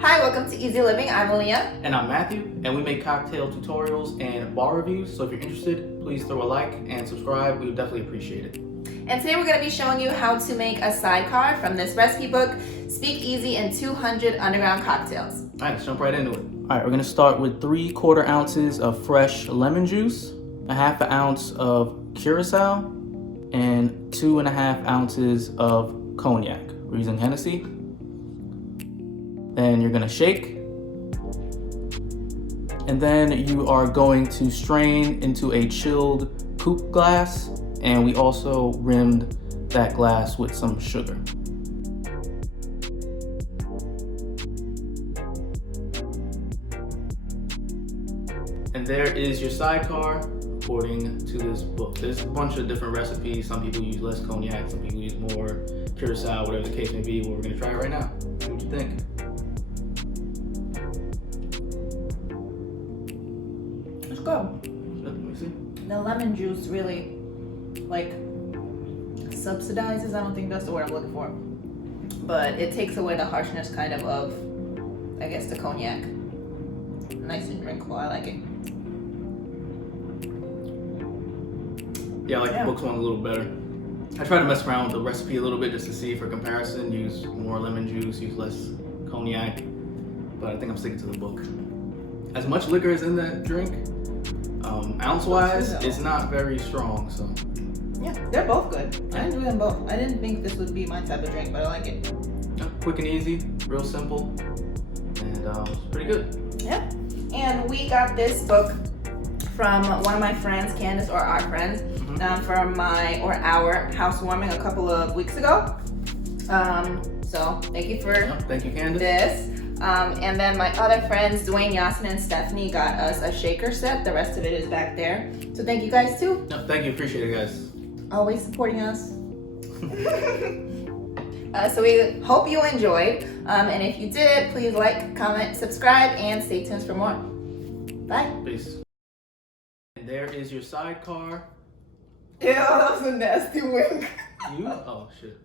Hi, welcome to Easy Living. I'm Aaliyah. And I'm Matthew, and we make cocktail tutorials and bar reviews. So if you're interested, please throw a like and subscribe. We would definitely appreciate it. And today we're going to be showing you how to make a sidecar from this recipe book, Speakeasy and 200 Underground Cocktails. All right, let's jump right into it. All right, we're going to start with 3/4 ounces of fresh lemon juice, a 1/2 ounce of Curacao, and 2.5 ounces of cognac. We're using Hennessy. Then you're going to shake. And then you are going to strain into a chilled coupe glass. And we also rimmed that glass with some sugar. And there is your sidecar according to this book. There's a bunch of different recipes. Some people use less cognac, some people use more Curacao, whatever the case may be. Well, we're gonna try it right now. See what you think. Let's go. Let me see. The lemon juice really, subsidizes, I don't think that's the word I'm looking for, but it takes away the harshness of I guess, the cognac. Nice and drinkable, I like it. Yeah, I like the book's one a little better. I try to mess around with the recipe a little bit just to see for comparison. Use more lemon juice, use less cognac, but I think I'm sticking to the book. As much liquor is in that drink, ounce-wise, it's not very strong, so. Yeah, they're both good. I enjoy them both. I didn't think this would be my type of drink, but I like it. Yeah, quick and easy, real simple, and it's pretty good. Yeah, and we got this book from one of my friends, Candace, or our friends, from our housewarming a couple of weeks ago. So thank you for thank you, Candace. this. And then my other friends, Dwayne, Yasin, and Stephanie, got us a shaker set. The rest of it is back there. So thank you guys too. No, thank you, appreciate it, guys. Always supporting us. So we hope you enjoyed. And if you did, please like, comment, subscribe, and stay tuned for more. Bye. Peace. And there is your sidecar. Yeah, that was a nasty wink. You? Oh, shit.